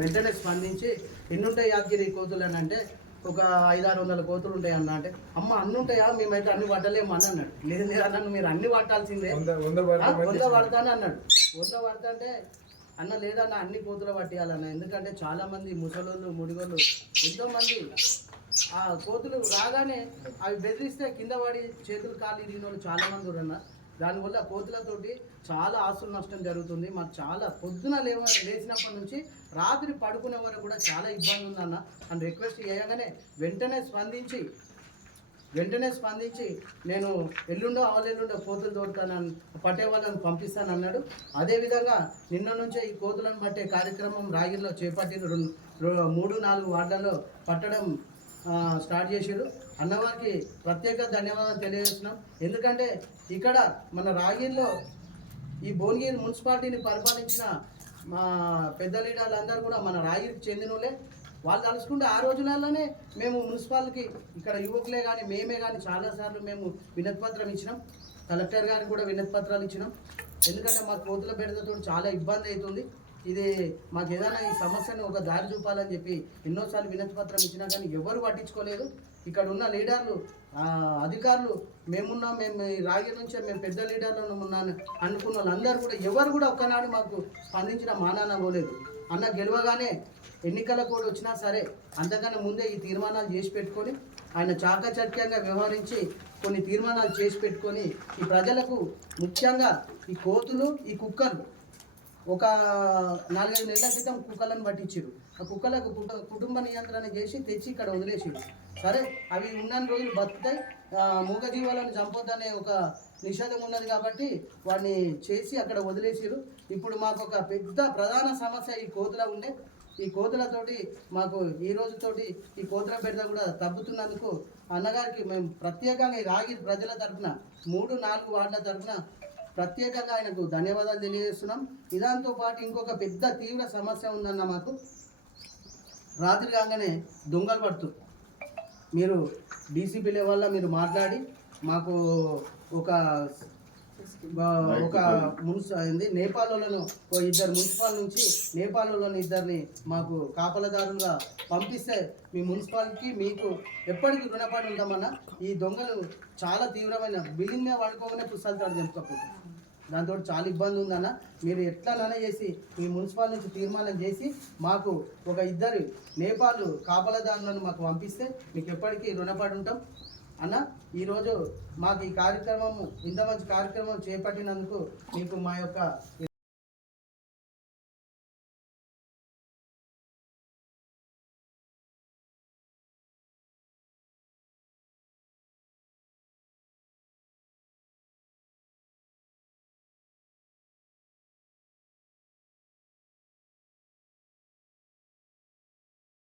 వెంటనే స్పందించి ఎన్నుంటాయి యాదగిరి కోతులు అని అంటే ఒక 500-600 కోతులు ఉంటాయి అన్న అంటే అమ్మ అన్ని ఉంటాయా మేమైతే అన్ని పట్టలేము అని అన్నాడు. లేదు లేదు అన్న మీరు అన్ని పట్టాల్సిందే 100 పడతాను అన్నాడు. 100 పడతా అంటే అన్న లేదన్న అన్ని కోతులు పట్టేయాలన్న, ఎందుకంటే చాలామంది ముసలోళ్ళు ముడిగోళ్ళు ఎంతోమంది ఆ కోతులు రాగానే అవి బెదిరిస్తే కింద పడి చేతులు కాళ్ళు ఇరిగిన వాళ్ళు చాలామంది ఉన్నారు. దానివల్ల కోతులతోటి చాలా ఆస్తుల నష్టం జరుగుతుంది. మాకు చాలా పొద్దున లేచినప్పటి నుంచి రాత్రి పడుకునే వరకు కూడా చాలా ఇబ్బంది ఉందన్న అని రిక్వెస్ట్ చేయగానే వెంటనే స్పందించి నేను ఎల్లుండో అవలెల్లుండో కోతులు తోడుతానని పట్టే వాళ్ళని పంపిస్తాను అన్నాడు. అదేవిధంగా నిన్న నుంచే ఈ కోతులను పట్టే కార్యక్రమం రాగిరిలో చేపట్టిన 3-4 వార్డులలో పట్టడం స్టార్ట్ చేసారు. అన్నవారికి ప్రత్యేక ధన్యవాదాలు తెలియజేస్తున్నాం. ఎందుకంటే ఇక్కడ మన రాగిరిలో ఈ భువనగిరి మున్సిపాలిటీని పరిపాలించిన మా పెద్ద లీడర్లందరూ కూడా మన రాగిరికి చెందినోళ్ళే. వాళ్ళు తలుచుకుంటే ఆ రోజులలోనే మేము మున్సిపాలిటీకి ఇక్కడ యువకులే కానీ మేమే కానీ చాలాసార్లు మేము వినతిపత్రం ఇచ్చినాం. కలెక్టర్ గారికి కూడా వినతిపత్రాలు ఇచ్చినాం. ఎందుకంటే మా కోతుల బెడదతో చాలా ఇబ్బంది అవుతుంది. ఇది మాకు ఏదైనా ఈ సమస్యను ఒక దారి చూపాలని చెప్పి ఎన్నోసార్లు వినతిపత్రం ఇచ్చినా కానీ ఎవరు పట్టించుకోలేదు. ఇక్కడ ఉన్న లీడర్లు అధికారులు మేము రాగి నుంచే మేము పెద్ద లీడర్లను ఉన్నాను అనుకున్న వాళ్ళందరూ కూడా ఎవరు కూడా ఒక్కనాడు మాకు స్పందించిన మానాన పోలేదు. అన్న గెలవగానే ఎన్నికల కోడ్ వచ్చినా సరే అంతకన్నా ముందే ఈ తీర్మానాలు చేసి పెట్టుకొని ఆయన చాకచక్యంగా వ్యవహరించి కొన్ని తీర్మానాలు చేసి పెట్టుకొని ఈ ప్రజలకు ముఖ్యంగా ఈ కోతులు ఈ కుక్కలు ఒక 4-5 నెలల క్రితం కుక్కలను పట్టించారు. ఆ కుక్కలకు కుటుంబ నియంత్రణ చేసి తెచ్చి ఇక్కడ వదిలేసారు. సరే అవి ఉన్న రోజులు బతుకుతాయి, మూగజీవాలను చంపొద్దనే ఒక నిషేధం ఉన్నది కాబట్టి వాడిని చేసి అక్కడ వదిలేసారు. ఇప్పుడు మాకు ఒక పెద్ద ప్రధాన సమస్య ఈ కోతుల ఉండే. ఈ కోతులతోటి మాకు ఈ రోజుతోటి ఈ కోతుల బెడద కూడా తగ్గుతున్నందుకు అన్నగారికి మేము ప్రత్యేకంగా ఈ రాగిరి ప్రజల తరఫున 3-4 వార్డుల తరఫున ప్రత్యేకంగా ఆయనకు ధన్యవాదాలు తెలియజేస్తున్నాం. ఇదాంతో పాటు ఇంకొక పెద్ద తీవ్ర సమస్య ఉందన్న మాకు. రాత్రి కాగానే దొంగలు పడుతుంది. మీరు డీసీపీ లెవెల్లో మీరు మాట్లాడి మాకు ఒక నేపాల్లోను 2 మున్సిపాల్ నుంచి నేపాల్లోని 2 మాకు కాపలదారులుగా పంపిస్తే మీ మున్సిపాలిటీకి మీకు ఎప్పటికీ రుణపడి ఉంటామన్నా. ఈ దొంగలు చాలా తీవ్రమైన బిల్డింగ్ మీద పడుకోగానే పుస్తకాలు చెప్పుకోకపోతే దాంతో చాలా ఇబ్బంది ఉందన్న. మీరు ఎట్లానైనా చేసి మీ మున్సిపాల్ నుంచి తీర్మానం చేసి మాకు ఒక 2 నేపాల్ కాపలదారులను మాకు పంపిస్తే మీకు ఎప్పటికీ రుణపడి ఉంటాం అన్న. ఈరోజు మాకు ఈ కార్యక్రమం ఇంత మంచి కార్యక్రమం చేపట్టినందుకు మీకు మా యొక్క